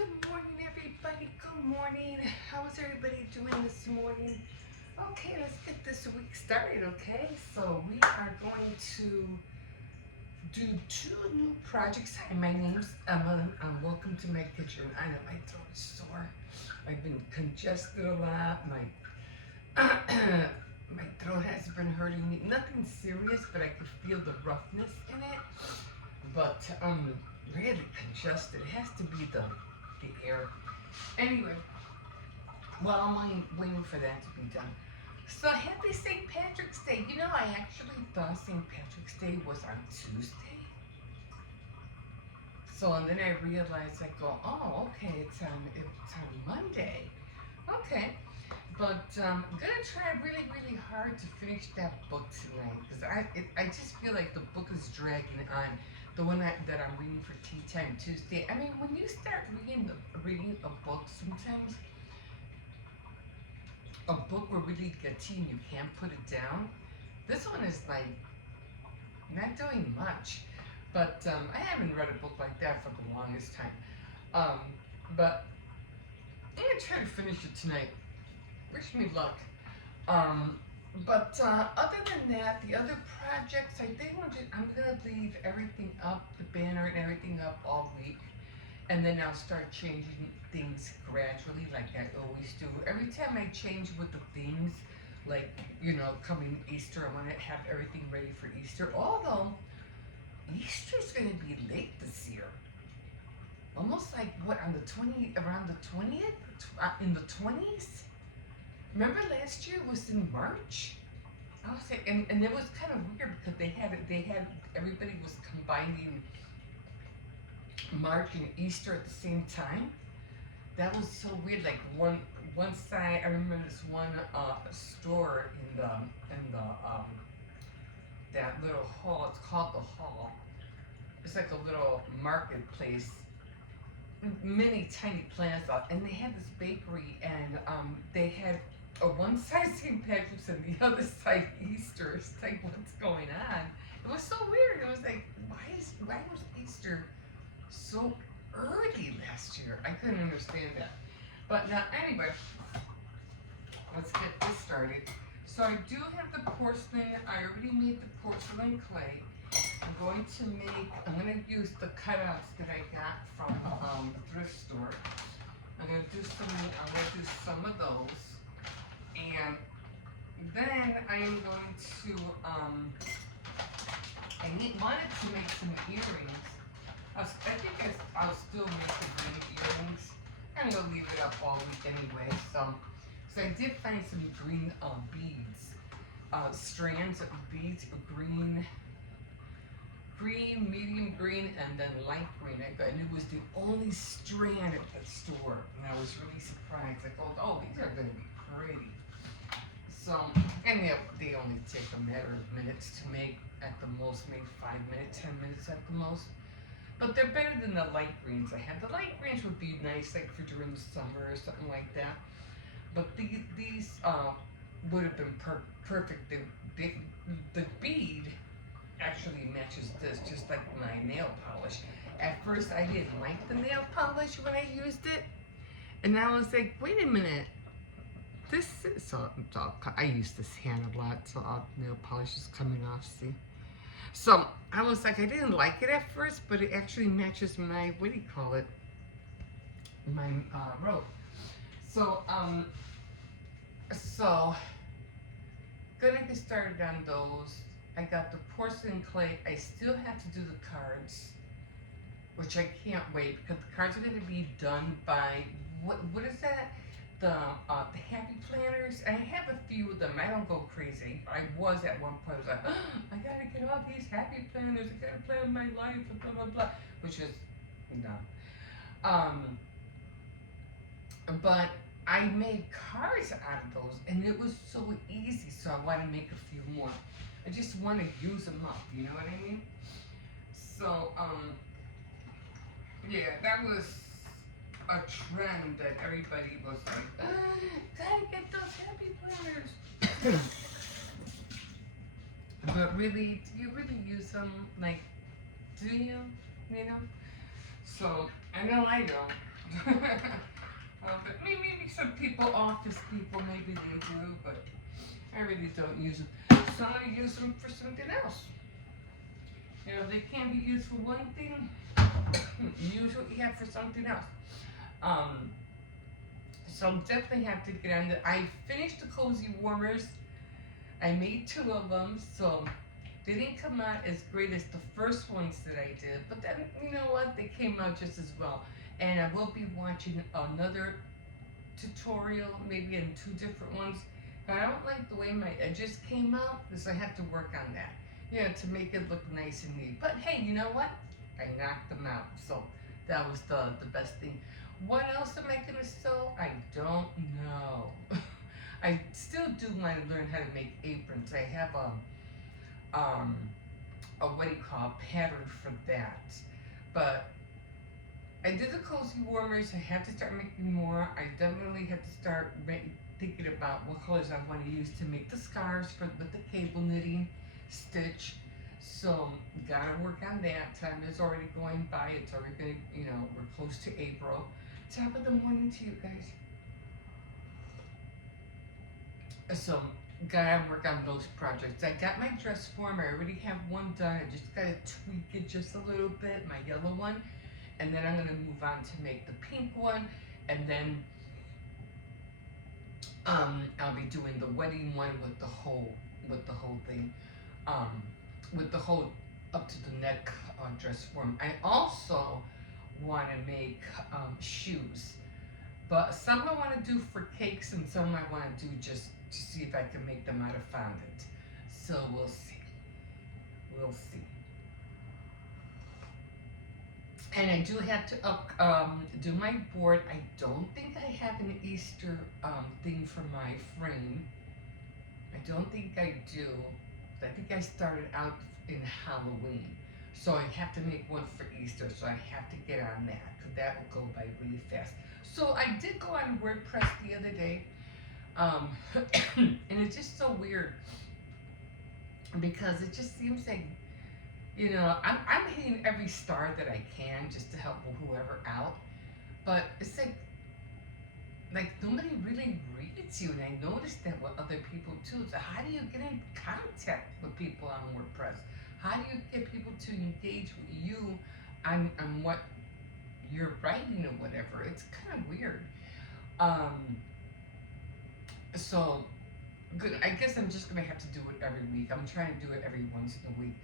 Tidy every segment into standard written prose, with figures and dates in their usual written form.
Good morning, everybody. Good morning. How is everybody doing this morning? Okay, let's get this week started, okay? So we are going to do two new projects. Hi, my name's Emma. Welcome to my kitchen. I know my throat is sore. I've been congested a lot. My throat has been hurting me. Nothing serious, but I could feel the roughness in it. But really congested. It has to be the air. Anyway, well, I'm waiting for that to be done. So happy St. Patrick's Day. You know, I actually thought St. Patrick's Day was on Tuesday. So and then I realized, I go, oh, okay, it's on Monday. Okay. But I'm gonna try really, really hard to finish that book tonight because I just feel like the book is dragging on. The one that I'm reading for Tea Time Tuesday. I mean, when you start reading a book, sometimes a book will really get to you and you can't put it down. This one is like not doing much, but I haven't read a book like that for the longest time. But I'm gonna try to finish it tonight. Wish me luck. But other than that, the other projects, I think I'm gonna leave everything up, the banner and everything up all week, and then I'll start changing things gradually, like I always do. Every time I change with the themes, like coming Easter, I want to have everything ready for Easter. Although Easter's gonna be late this year, almost like what on the around the 20th, in the 20s. Remember last year was in March? I was like, and it was kind of weird because they had everybody was combining March and Easter at the same time. That was so weird. Like one side, I remember this one store in the that little hall. It's called the Hall. It's like a little marketplace, many tiny plaza, and they had this bakery, and they had one side St. Patrick's and the other side Easter. It's like, what's going on? It was so weird. It was like, why was Easter so early last year? I couldn't understand that. But now, anyway, let's get this started. So I do have the porcelain. I already made the porcelain clay. I'm going to use the cutouts that I got from the thrift store. I'm going to do some of those. And then I am going to, wanted to make some earrings. I think I'll still make the green earrings. I'm going to leave it up all week anyway. So I did find some green beads, strands of beads, green, medium green, and then light green. And it was the only strand at the store. And I was really surprised. I thought, oh, these are going to be pretty. So, and they only take a matter of minutes to make at the most, maybe 5 minutes, 10 minutes at the most. But they're better than the light greens I had. The light greens would be nice, like for during the summer or something like that. But these would have been perfect. The bead actually matches this, just like my nail polish. At first, I didn't like the nail polish when I used it, and I was like, wait a minute. I use this hand a lot, so all nail polish is coming off, see? So I was like, I didn't like it at first, but it actually matches my, what do you call it? My rope. So gonna get started on those. I got the porcelain clay. I still have to do the cards, which I can't wait because the cards are gonna be done by, what is that? The happy planners. I have a few of them. I don't go crazy. I was at one point. I was like, oh, I gotta get all these happy planners. I gotta plan my life, blah blah blah. Which is no. But I made cards out of those, and it was so easy. So I want to make a few more. I just want to use them up. You know what I mean? So yeah, that was a trend that everybody was like, gotta get those happy planners. But really, do you really use them? Like, do you? You know? So, I know I don't. But maybe some people, office people, maybe they do, but I really don't use them. So I'm gonna use them for something else. You know, they can be used for one thing. Use what you have for something else. Um, so definitely have to get on the. I finished the cozy warmers. I made two of them, so they didn't come out as great as the first ones that I did. But then you know what? They came out just as well. And I will be watching another tutorial, maybe in two different ones. But I don't like the way my edges came out, so I have to work on that. You know, to make it look nice and neat. But hey, you know what? I knocked them out, so that was the best thing. What else am I gonna sew? I don't know. I still do want to learn how to make aprons. I have um a what do you call pattern for that, but I did the cozy warmers. I have to start making more. I definitely have to start thinking about what colors I want to use to make the scarves for with the cable knitting stitch. So gotta work on that. Time is already going by. It's already gonna, we're close to April. Top of the morning to you guys. So gotta work on those projects. I got my dress form. I already have one done. I just gotta tweak it just a little bit. My yellow one. And then I'm gonna move on to make the pink one, and then I'll be doing the wedding one with the whole thing, um, with the whole up to the neck dress form. I also want to make shoes, but some I want to do for cakes, and some I want to do just to see if I can make them out of fondant. So we'll see. We'll see. And I do have to do my board. I don't think I have an Easter thing for my frame. I don't think I do. I think I started out in Halloween. So I have to make one for Easter. So I have to get on that because that will go by really fast. So I did go on WordPress the other day. And it's just so weird because it just seems like I'm hitting every star that I can just to help whoever out. But it's like nobody really reads you, and I noticed that with other people too. So how do you get in contact with people on WordPress? How do you get people to engage with you on what you're writing or whatever? It's kind of weird. Um, so good. I guess I'm just gonna have to do it every week. I'm trying to do it every once in a week.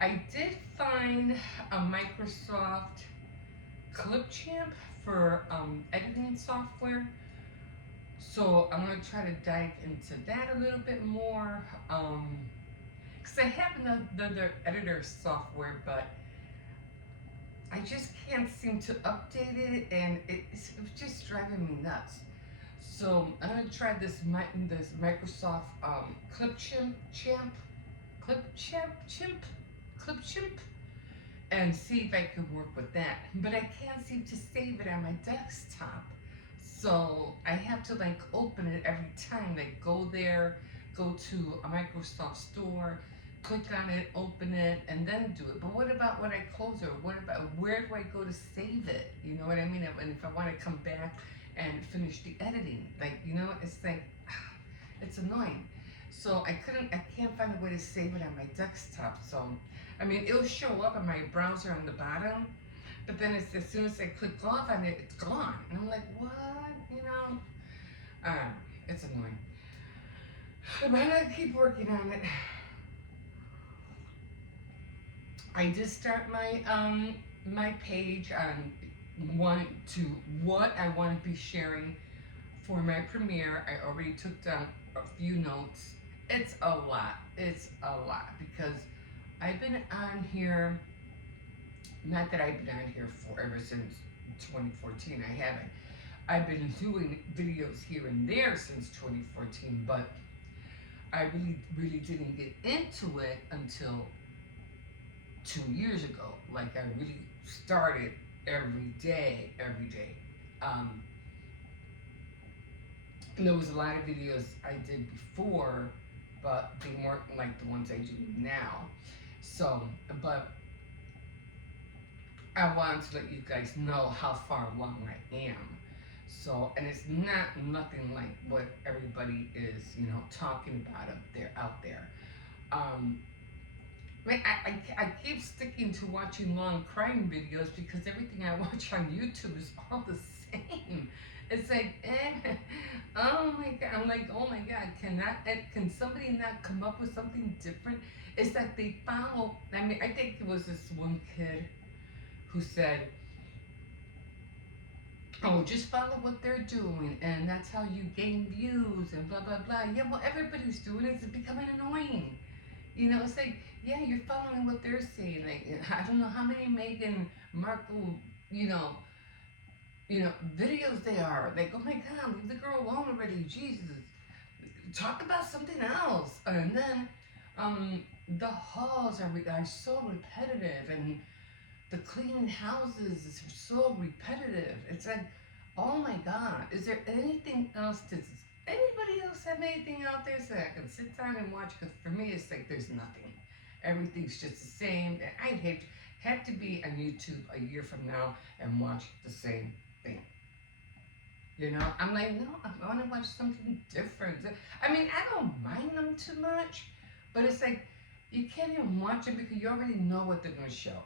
I did find a Microsoft Clipchamp for editing software. So I'm going to try to dive into that a little bit more. Because I have another editor software, but I just can't seem to update it, and it's just driving me nuts. So I'm going to try this Microsoft Clipchamp, and see if I could work with that. But I can't seem to save it on my desktop. So I have to open it every time. Go there, go to a Microsoft store, click on it, open it, and then do it. But what about when I close it? Where do I go to save it? You know what I mean? And if I want to come back and finish the editing, it's annoying. So I can't find a way to save it on my desktop. So, I mean, it'll show up in my browser on the bottom, but then as soon as I click off on it, it's gone. And I'm like, what? It's annoying. But I'm gonna keep working on it. I did start my page on what I want to be sharing for my premiere. I already took down a few notes. It's a lot. It's a lot because I've been on here. Not that I've been on here ever since 2014. I haven't. I've been doing videos here and there since 2014, but I really didn't get into it until 2 years ago. I really started every day. And there was a lot of videos I did before, but they weren't like the ones I do now. So, but I wanted to let you guys know how far along I am. So, and it's not nothing like what everybody is, talking about out there. Um, I keep sticking to watching long crime videos because everything I watch on YouTube is all the same. It's like, oh my god! I'm like, oh my god! Can somebody not come up with something different? It's like they follow. I mean, I think it was this one kid who said, "Oh, just follow what they're doing, and that's how you gain views and blah blah blah." Yeah, well, everybody's doing it. It's becoming annoying. It's like, yeah, you're following what they're saying. Like, I don't know how many Meghan Markle, you know, videos they are. Like, oh my God, leave the girl alone already. Jesus, talk about something else. And then, the halls are so repetitive, and the cleaning houses is so repetitive. It's like, oh my God, is there anything else? Does anybody else have anything out there so I can sit down and watch? Because for me, it's like there's nothing. Everything's just the same. And I'd have to be on YouTube a year from now and watch the same thing. I'm like, no, I want to watch something different. I mean, I don't mind them too much, but it's like you can't even watch it because you already know what they're going to show.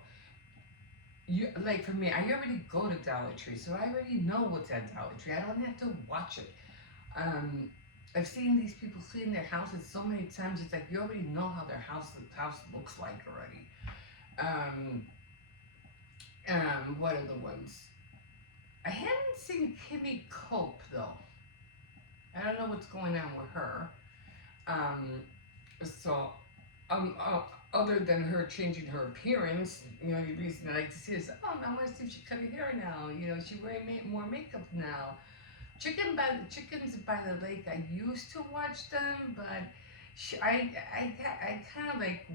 You like for me, I already go to Dollar Tree, so I already know what's at Dollar Tree. I don't have to watch it. Um, I've seen these people clean their houses so many times. It's like you already know how their house looks like already. Um, what are the ones? I haven't seen Kimmy Cope though. I don't know what's going on with her. Um, so other than her changing her appearance, the reason I like to see is, oh, I want to see if she cut her hair now. She wearing more makeup now. Chickens by the Lake. I used to watch them, but I kind of like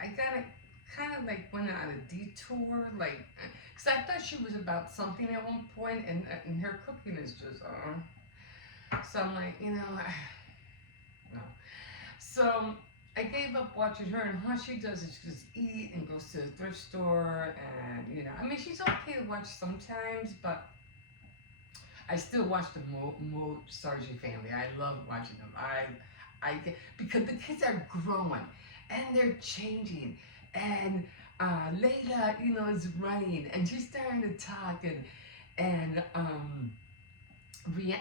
I got it kind of like went on a detour, like because I thought she was about something at one point, and her cooking is just so I'm like, no. So I gave up watching her, and all she does is just eat and goes to the thrift store, and I mean, she's okay to watch sometimes, but I still watch the Mo Sargent family. I love watching them. Because the kids are growing, and they're changing, and Layla, is running, and she's starting to talk, and Rhea,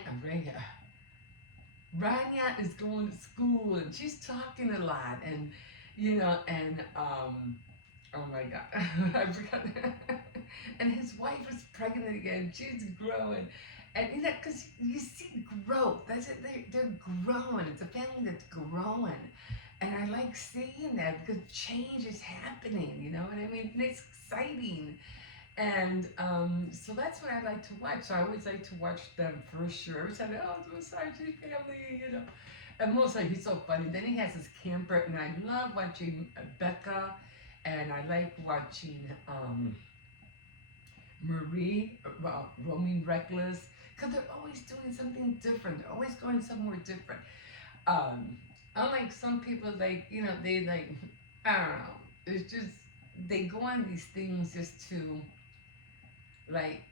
Rania is going to school and she's talking a lot and oh my god, I forgot. And his wife is pregnant again. She's growing, and because you see growth. That's it. They're growing. It's a family that's growing, and I like seeing that because change is happening. You know what I mean? And it's exciting. And so that's what I like to watch. So I always like to watch them for sure. Every time, oh, it's the Sargent family. And mostly he's so funny. Then he has his camper, and I love watching Becca, and I like watching Marie, roaming reckless, because they're always doing something different. They're always going somewhere different. Um, Unlike some people, like they like, I don't know. It's just they go on these things just to like.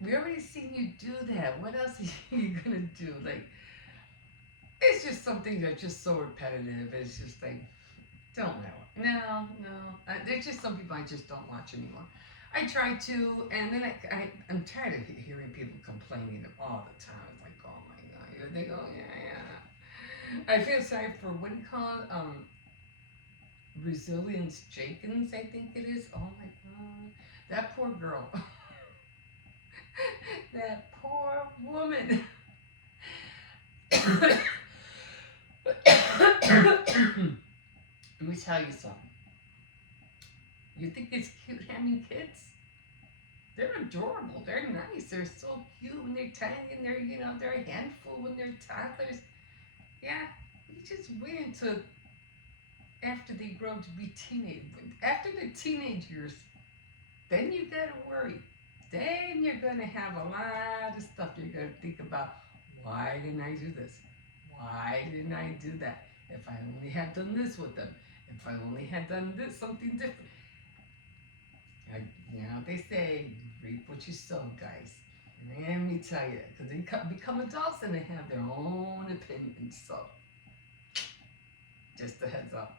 We already seen you do that. What else are you gonna do? Like, it's just something that's just so repetitive. It's just like, don't know. No. There's just some people I just don't watch anymore. I try to, and then I'm tired of hearing people complaining all the time. It's like, oh my god, they go, yeah. I feel sorry for what do you call it? Resilience Jenkins, I think it is. Oh my god, that poor girl, that poor woman. Let me tell you something. You think it's cute having kids? They're adorable. They're nice. They're so cute when they're tiny and they're a handful when they're toddlers. Yeah, you just wait until after they grow to be teenage. After the teenage years, then you gotta worry. Then you're gonna have a lot of stuff you're gonna think about. Why didn't I do this? Why didn't I do that? If I only had done this with them. If I only had done this, something different. I, they say reap what you sow, guys. And let me tell you, because they become adults and they have their own opinions. So, just a heads up.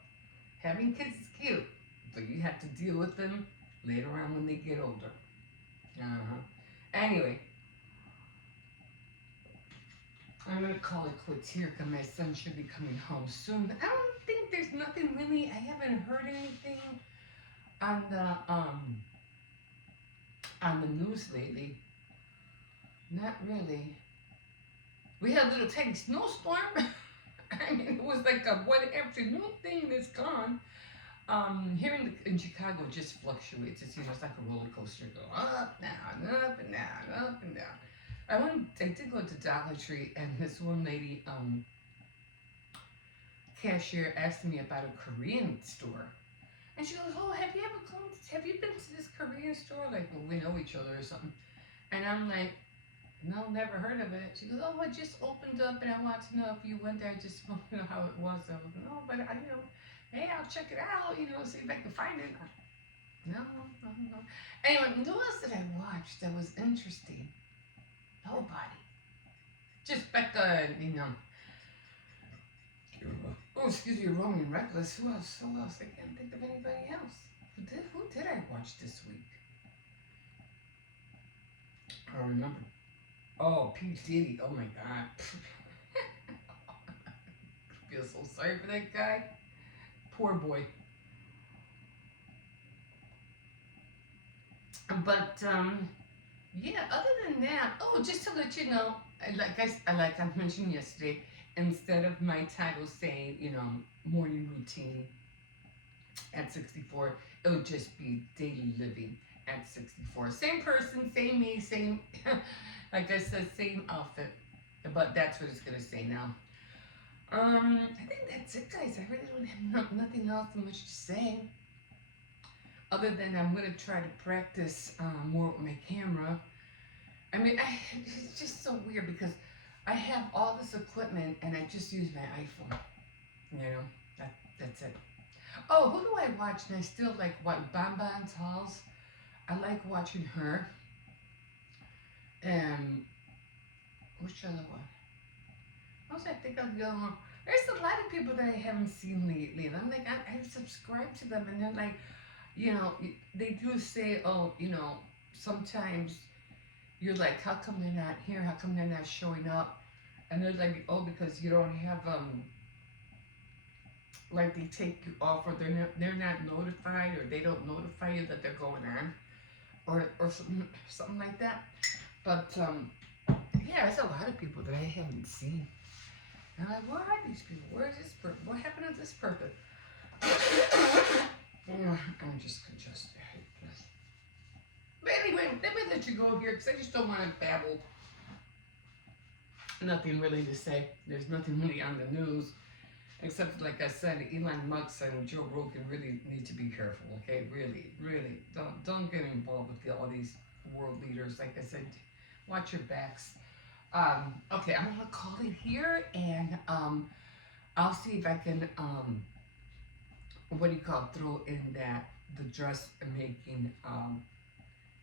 Having kids is cute, but you have to deal with them later on when they get older. Uh-huh. Anyway, I'm gonna call it quits here because my son should be coming home soon. But I don't think there's nothing really. I haven't heard anything on the news lately. Not really. We had a little tiny snowstorm. I mean, it was like a one afternoon thing that's gone. Here in Chicago, it just fluctuates. It's like a roller coaster. Go up, down, up and down, up and down. I did go to Dollar Tree, and this one lady, cashier, asked me about a Korean store, and she goes, "Oh, have you been to this Korean store? Like, well, we know each other or something." And I'm like, "No, never heard of it." She goes, "Oh, it just opened up, and I want to know if you went there. I just want to know how it was." I was, "No, but hey, I'll check it out. See if I can find it." No, no, no. Anyway, what else did I watch that was interesting? Nobody. Just Becca, oh, excuse me, Roman Reckless. Who else? Who else? I can't think of anybody else. Who did I watch this week? I don't remember. Oh, P. Diddy. Oh my God. I feel so sorry for that guy. Poor boy. But yeah. Other than that, oh, just to let you know, like I mentioned yesterday, instead of my title saying, morning routine at 64, it would just be daily living at 64. Same person, same me, same, like I said, same outfit. But that's what it's gonna say now. I think that's it, guys. I really don't have nothing else much to say. Other than I'm gonna try to practice more with my camera. I mean, it's just so weird because I have all this equipment and I just use my iPhone. That's it. Oh, who do I watch? And I still like what Bonbon Halls. I like watching her. And which other one? What was I think of the other one? There's a lot of people that I haven't seen lately, and I'm like, I subscribe to them, and they're like, they do say, oh, sometimes you're like, how come they're not here? How come they're not showing up? And they're like, oh, because you don't have like they take you off, or they're not notified, or they don't notify you that they're going on, or something like that. But yeah, there's a lot of people that I haven't seen. And I'm like, where are these people? Where is this person? What happened to this person? I'm just congested. But anyway, let me let you go here because I just don't want to babble. Nothing really to say. There's nothing really on the news. Except, like I said, Elon Musk and Joe Rogan really need to be careful, okay? Really, really. Don't get involved with all these world leaders. Like I said, watch your backs. Okay, I'm gonna call it here, and I'll see if I can throw in the dressmaking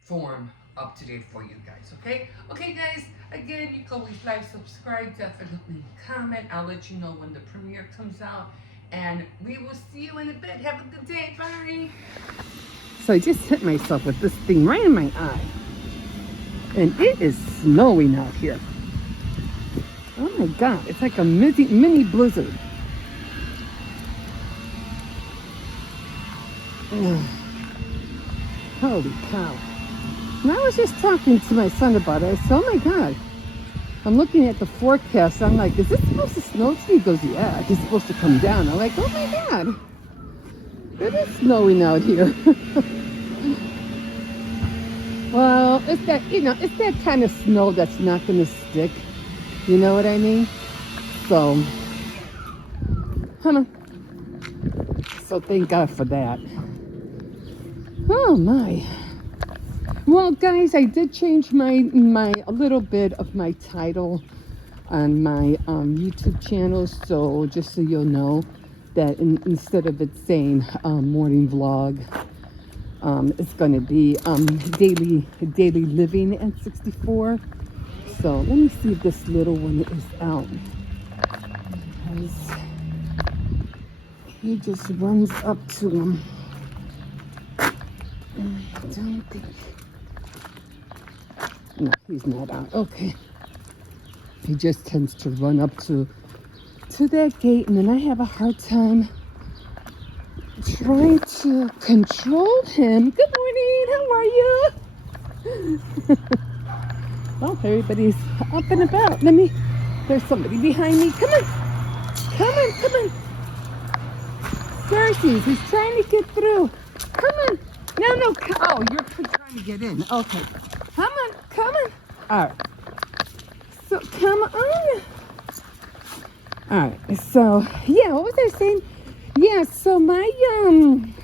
form up to date for you guys. Okay, guys. Again, you can always like, subscribe, definitely comment. I'll let you know when the premiere comes out, and we will see you in a bit. Have a good day. Bye. So I just hit myself with this thing right in my eye, and it is snowing out here. Oh my God, it's like a mini blizzard. Holy cow. And I was just talking to my son about it. I said, oh my God. I'm looking at the forecast. I'm like, is this supposed to snow today? He goes, yeah, it's supposed to come down. I'm like, oh my God. It is snowing out here. Well, it's that kind of snow that's not going to stick. You know what I mean? So, so thank God for that. Oh my. Well, guys, I did change a little bit of my title on my YouTube channel. So just so you'll know that instead of it saying morning vlog, It's going to be daily living at 64. So let me see if this little one is out. Because he just runs up to him. I don't think. No, he's not out. Okay. He just tends to run up to that gate, and then I have a hard time trying to control him. Good morning. How are you? Well, everybody's up and about. There's somebody behind me. Come on. Come on. Cersei, he's trying to get through. Come on. No. Oh, you're trying to get in. Okay. Come on. All right. So, come on. All right. So, yeah, what was I saying? Yeah, so I'm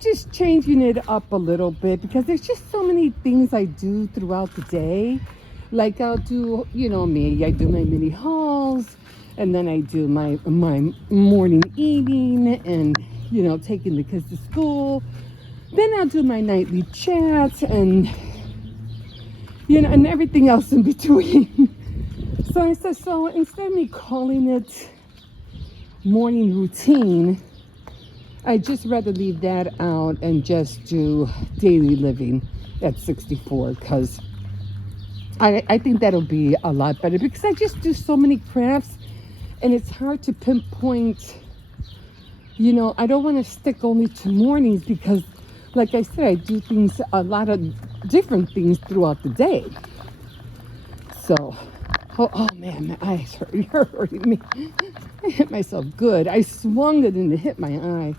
just changing it up a little bit because there's just so many things I do throughout the day. Like I'll do, I do my mini hauls, and then I do my morning eating and, taking the kids to school. Then I'll do my nightly chats and, and everything else in between. So I said, so instead of me calling it morning routine, I just rather leave that out and just do daily living at 64 because I think that'll be a lot better because I just do so many crafts and it's hard to pinpoint, I don't want to stick only to mornings because like I said, I do a lot of different things throughout the day. So, oh man, my eyes are hurting me. I hit myself good. I swung it and it hit my eye.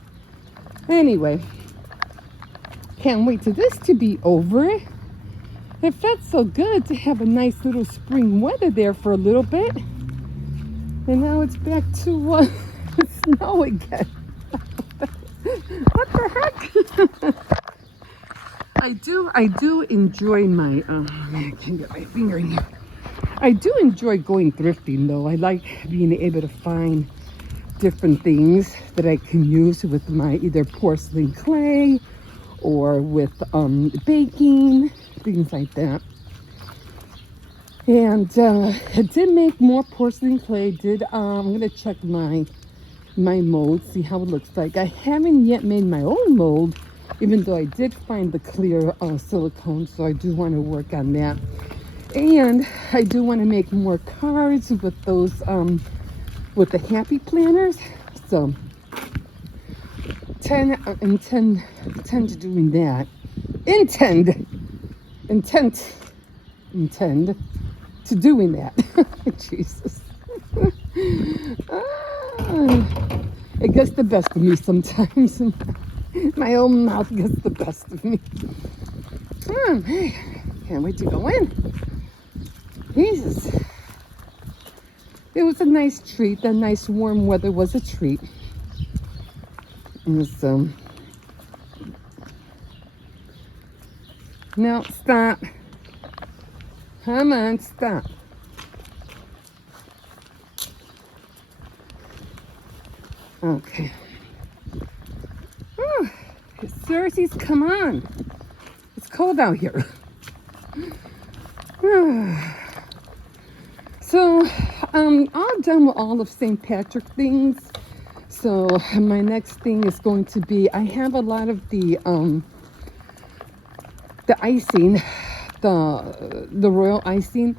Anyway, can't wait for this to be over. It felt so good to have a nice little spring weather there for a little bit. And now it's back to snow again. What the heck? I do enjoy my, I can't get my finger in here. I do enjoy going thrifting though. I like being able to find different things that I can use with my either porcelain clay or with baking, things like that. And I did make more porcelain clay. I'm gonna check my mold, see how it looks like. I haven't yet made my own mold, even though I did find the clear silicone, so I do want to work on that. And I do want to make more cards with those with the happy planners. So intend to doing that. Intend to doing that. Jesus. It gets the best of me sometimes. My own mouth gets the best of me. Hey, can't wait to go in. Jesus. It was a nice treat. That nice warm weather was a treat. And so, no, stop. Come on, stop. Okay. Oh, Cersei's, come on. It's cold out here. So, all done with all of St. Patrick things. So my next thing is going to be, I have a lot of the icing, the royal icing.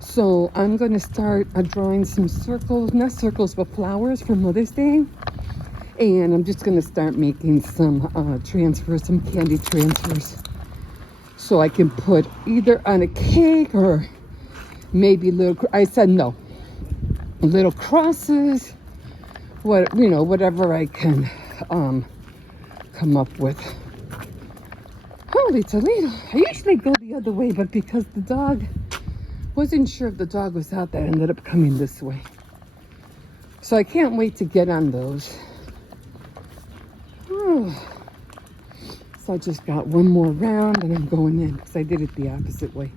So I'm going to start drawing some circles, not circles, but flowers for Mother's Day. And I'm just going to start making some transfers, some candy transfers. So I can put either on a cake or maybe little crosses, whatever I can come up with. Holy Toledo. I usually go the other way, but because the dog, wasn't sure if the dog was out there, I ended up coming this way. So I can't wait to get on those. So I just got one more round and I'm going in because I did it the opposite way.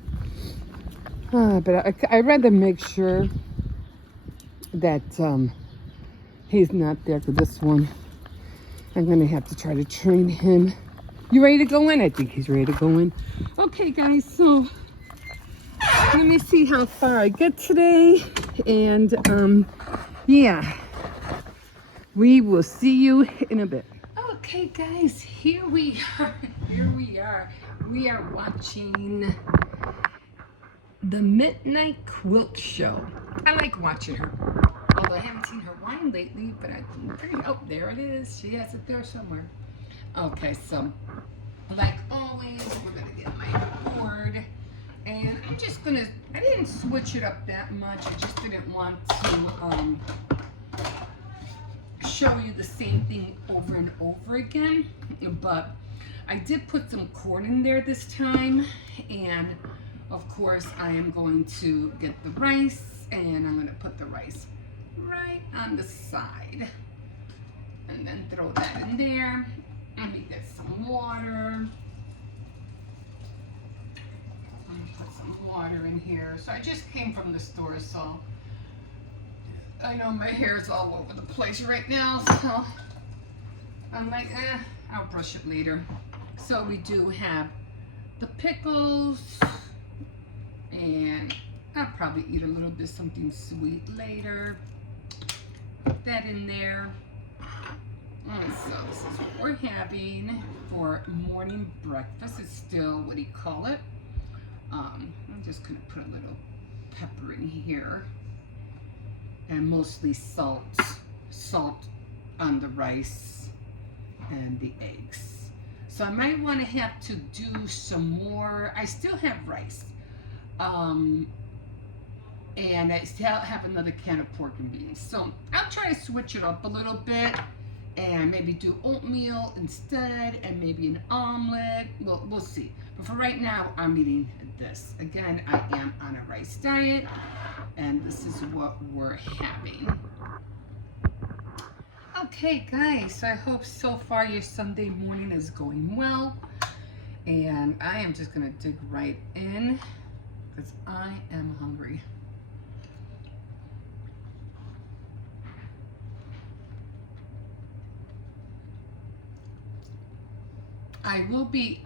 But I rather make sure that he's not there for this one. I'm going to have to try to train him You ready to go in? I think he's ready to go in. Okay, guys, so let me see how far I get today. And yeah, we will see you in a bit. Okay, guys, here we are. Here we are. We are watching the Midnight Quilt Show. I like watching her. Although I haven't seen her whine lately, but I'm pretty, oh, there it is. She has it there somewhere. Okay, so like always, we're gonna get my board. And I'm just gonna, I didn't switch it up that much. I just didn't want to show you the same thing over and over again. But I did put some cord in there this time. And of course, I am going to get the rice, and I'm gonna put the rice right on the side. And then throw that in there. Let me get some water. Put some water in here. So I just came from the store, so I know my hair is all over the place right now, so I'm like, I'll brush it later. So we do have the pickles, and I'll probably eat a little bit something sweet later. Put that in there. And so this is what we're having for morning breakfast. It's still, what do you call it? I'm just gonna put a little pepper in here, and mostly salt on the rice and the eggs. So I might want to have to do some more. I still have rice, and I still have another can of pork and beans. So I'll try to switch it up a little bit, and maybe do oatmeal instead, and maybe an omelet. Well, we'll see. But for right now, I'm eating this. Again, I am on a rice diet, and this is what we're having. Okay, guys, so I hope so far your Sunday morning is going well. And I am just gonna dig right in, because I am hungry. I will be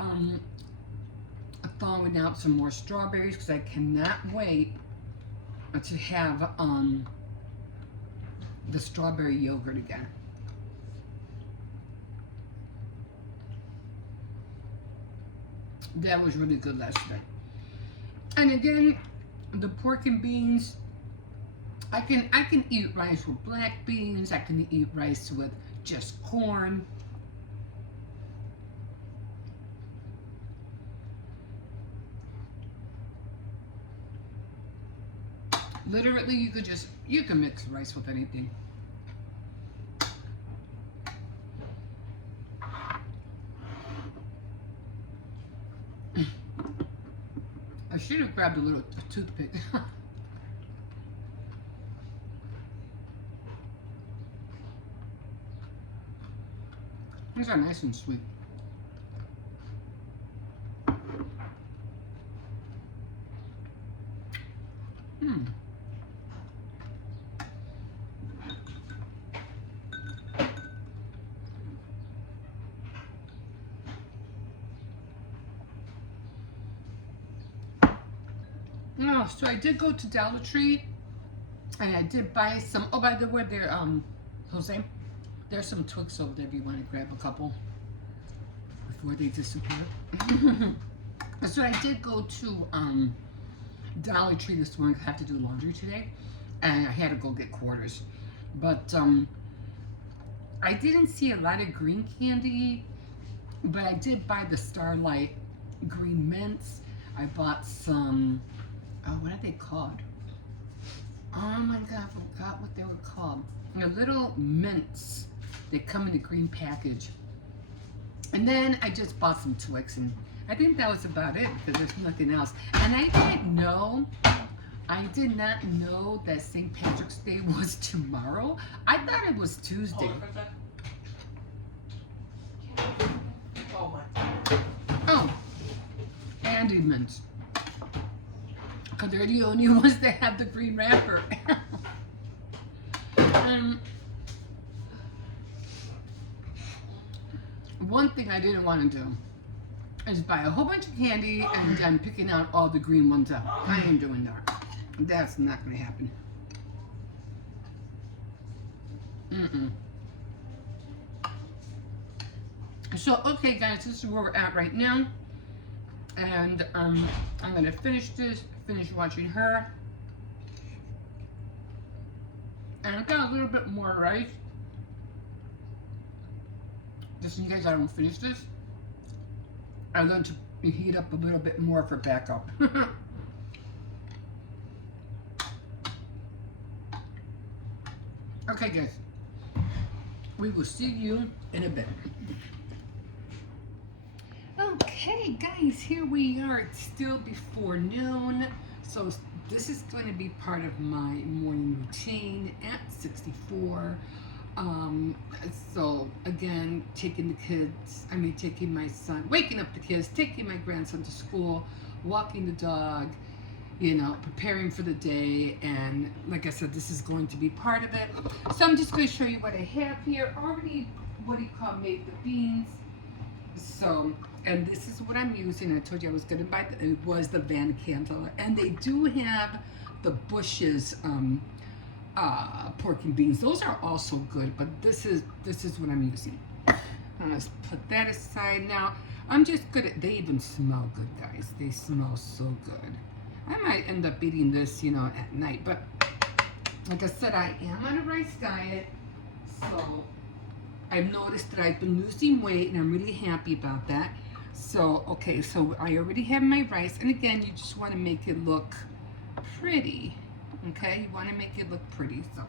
thawing out some more strawberries, because I cannot wait to have the strawberry yogurt again. That was really good last night. And again, the pork and beans, I can eat rice with black beans. I can eat rice with just corn. Literally, you can mix rice with anything. I should have grabbed a toothpick. These are nice and sweet. No, so I did go to Dollar Tree, and I did buy some. Oh, by the way, there, Jose, there's some Twix over there if you want to grab a couple before they disappear. So I did go to Dollar Tree this morning. I have to do laundry today, and I had to go get quarters. But I didn't see a lot of green candy, but I did buy the Starlight green mints. I bought some. Oh, what are they called? Oh my God, I forgot what they were called. They're little mints. They come in a green package. And then I just bought some Twix, and I think that was about it, because there's nothing else. And I did not know that St. Patrick's Day was tomorrow. I thought it was Tuesday. Oh my. Oh, Andy mints. Because they're the only ones that have the green wrapper. One thing I didn't want to do is buy a whole bunch of candy and I'm picking out all the green ones up. I ain't doing that. That's not gonna happen. Mm-mm. So, okay guys, this is where we're at right now. And I'm gonna finish watching her. And I got a little bit more rice. Just in case I don't finish this. I'm going to heat up a little bit more for backup. Okay guys, we will see you in a bit. Okay guys, here we are. It's still before noon, so this is going to be part of my morning routine at 64. So again, taking my son, waking up the kids, taking my grandson to school, walking the dog, you know, preparing for the day, and like I said, this is going to be part of it. So I'm just going to show you what I have here. Already, made the beans. So, and this is what I'm using. I told you I was going to buy, it was the Van Candela, and they do have the Bush's pork and beans. Those are also good, but this is what I'm using. Let's put that aside. Now, I'm just gonna, they even smell good, guys. They smell so good. I might end up eating this, you know, at night, but like I said, I am on a rice diet, so I've noticed that I've been losing weight, and I'm really happy about that. So, okay, so I already have my rice, and again, you just want to make it look pretty, okay? You want to make it look pretty, so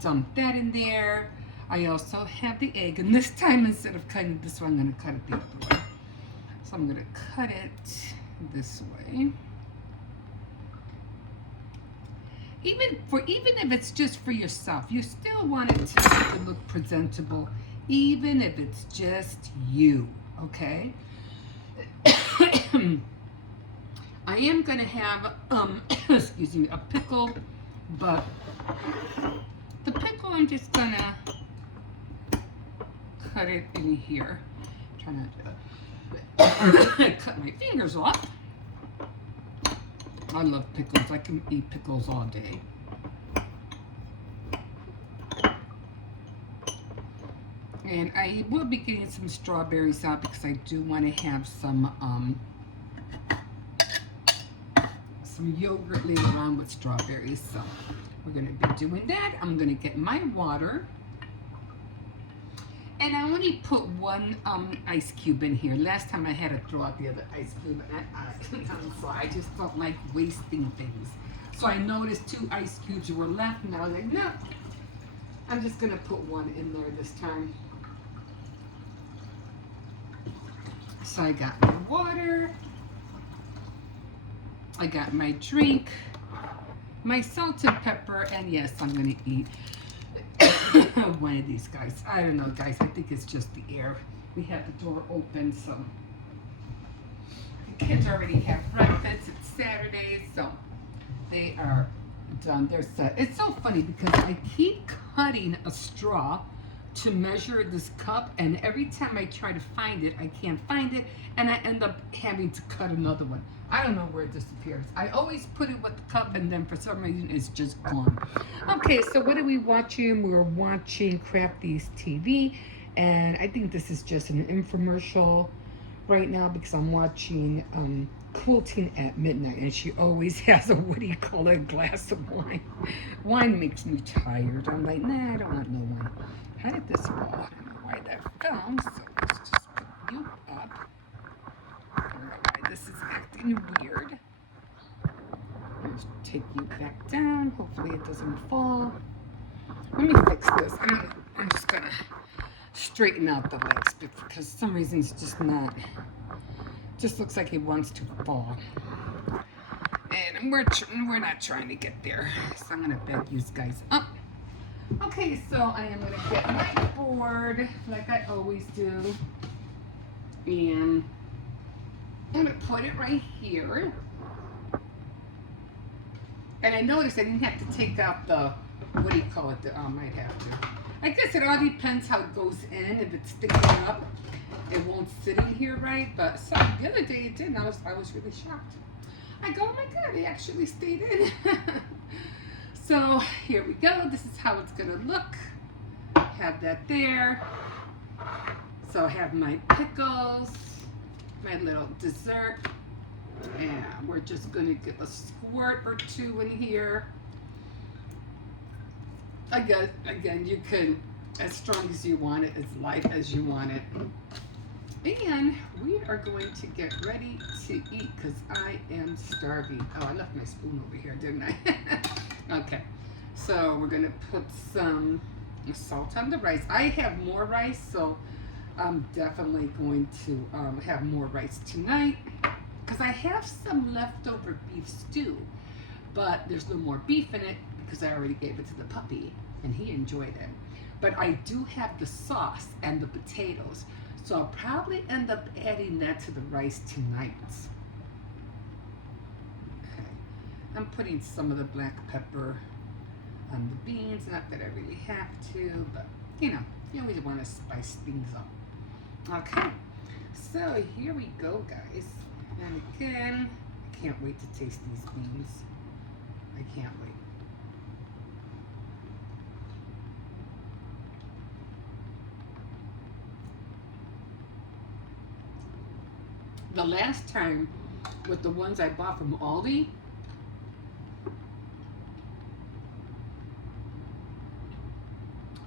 dump that in there. I also have the egg, and this time, instead of cutting it this way, I'm going to cut it the other way. So I'm going to cut it this way. Even if it's just for yourself, you still want it to look presentable, even if it's just you, okay? I am gonna have, excuse me, a pickle, but the pickle I'm just gonna cut it in here. I'm trying to cut my fingers off. I love pickles. I can eat pickles all day. And I will be getting some strawberries out because I do want to have some yogurt later on with strawberries. So we're going to be doing that. I'm going to get my water. And I only put one ice cube in here. Last time I had to throw out the other ice cube. So I just don't like wasting things. So I noticed 2 ice cubes were left, and I was like, no. I'm just going to put one in there this time. So I got my water. I got my drink. My salt and pepper. And yes, I'm going to eat one of these guys. I don't know, guys. I think it's just the air. We have the door open, so the kids already have breakfast. It's Saturday, so they are done. They're set. It's so funny because I keep cutting a straw to measure this cup, and every time I try to find it, I can't find it, and I end up having to cut another one. I don't know where it disappears. I always put it with the cup, and then for some reason it's just gone. Okay, so what are we watching? We're watching Crafty's TV, and I think this is just an infomercial right now because I'm watching Quilting at Midnight, and she always has a, what do you call it, a glass of wine. Wine makes me tired. I'm like, nah, I don't want no wine. How did this fall? I don't know why that fell, so let's just put you up. I don't know why this is acting weird. Let's take you back down. Hopefully it doesn't fall. Let me fix this. I'm just gonna straighten out the legs because for some reason it's just not, just looks like it wants to fall. And we're not trying to get there. So I'm gonna back you guys up. Okay, so I am gonna get my board like I always do. And I'm gonna put it right here. And I noticed I didn't have to take out the, what do you call it? I might have to. I guess it all depends how it goes in, if it's sticking up. it won't sit in here right. But so the other day it did, and I was really shocked. I go, oh my god, it actually stayed in. So here we go. This is how it's gonna look. Have that there. So I have my pickles, my little dessert, and we're just gonna get a squirt or two in here. Again, you can, as strong as you want it, as light as you want it. And we are going to get ready to eat because I am starving. Oh, I left my spoon over here, didn't I? Okay, so we're gonna put some salt on the rice. I have more rice, so I'm definitely going to have more rice tonight because I have some leftover beef stew, but there's no more beef in it because I already gave it to the puppy and he enjoyed it. But I do have the sauce and the potatoes, so I'll probably end up adding that to the rice tonight. Okay, I'm putting some of the black pepper on the beans, not that I really have to, but you know, you always want to spice things up. Okay, so here we go, guys. And again, I can't wait to taste these beans. I can't wait. The last time with the ones I bought from Aldi,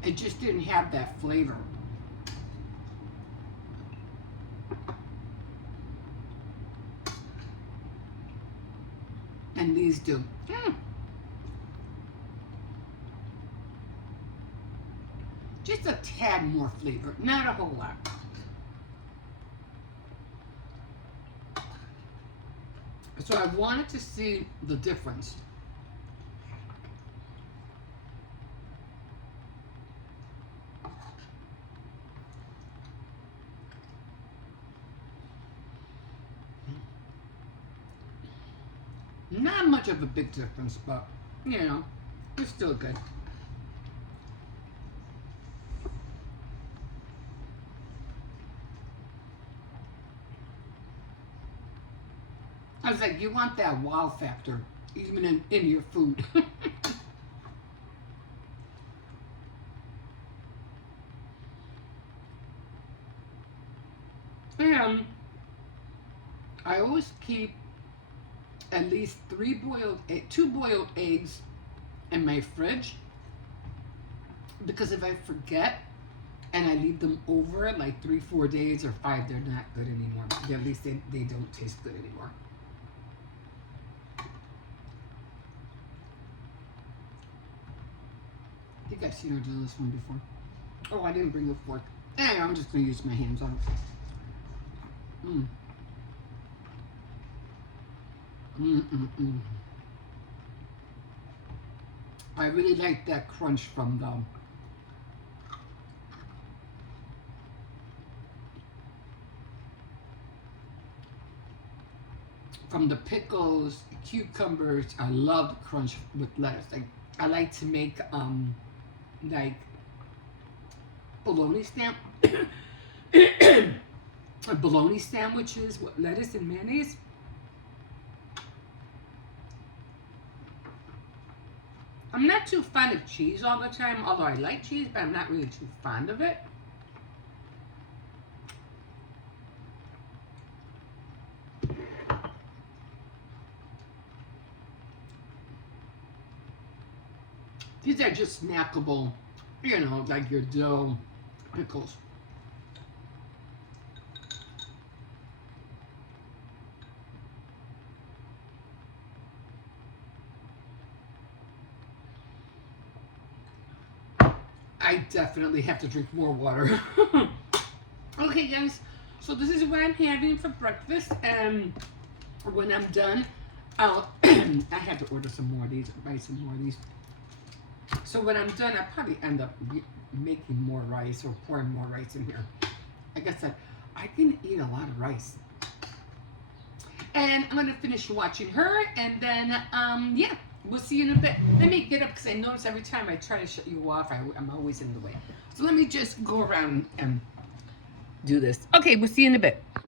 it just didn't have that flavor. And these do. Just a tad more flavor, not a whole lot. So I wanted to see the difference. Not much of a big difference, but you know, it's still good. I was like, you want that wow factor even in your food. And I always keep at least two boiled eggs in my fridge, because if I forget and I leave them over like 3-4 days or 5, they're not good anymore. At least they don't taste good anymore. I think I've seen her do this one before. Oh, I didn't bring a fork. I'm just gonna use my hands on it. I really like that crunch from the pickles, cucumbers. I love the crunch with lettuce. I like to make like bologna bologna sandwiches with lettuce and mayonnaise. I'm not too fond of cheese all the time, although I like cheese, but I'm not really too fond of it. These are just snackable, you know, like your dill pickles. I definitely have to drink more water. Okay, guys, so this is what I'm having for breakfast, and when I'm done, I'll I have to order some more of these, buy some more of these. So when I'm done, I'll probably end up making more rice or pouring more rice in here. Like I said, I can eat a lot of rice. And I'm going to finish watching her, and then, yeah, we'll see you in a bit. Let me get up, because I notice every time I try to shut you off, I'm always in the way. So let me just go around and do this. Okay, we'll see you in a bit.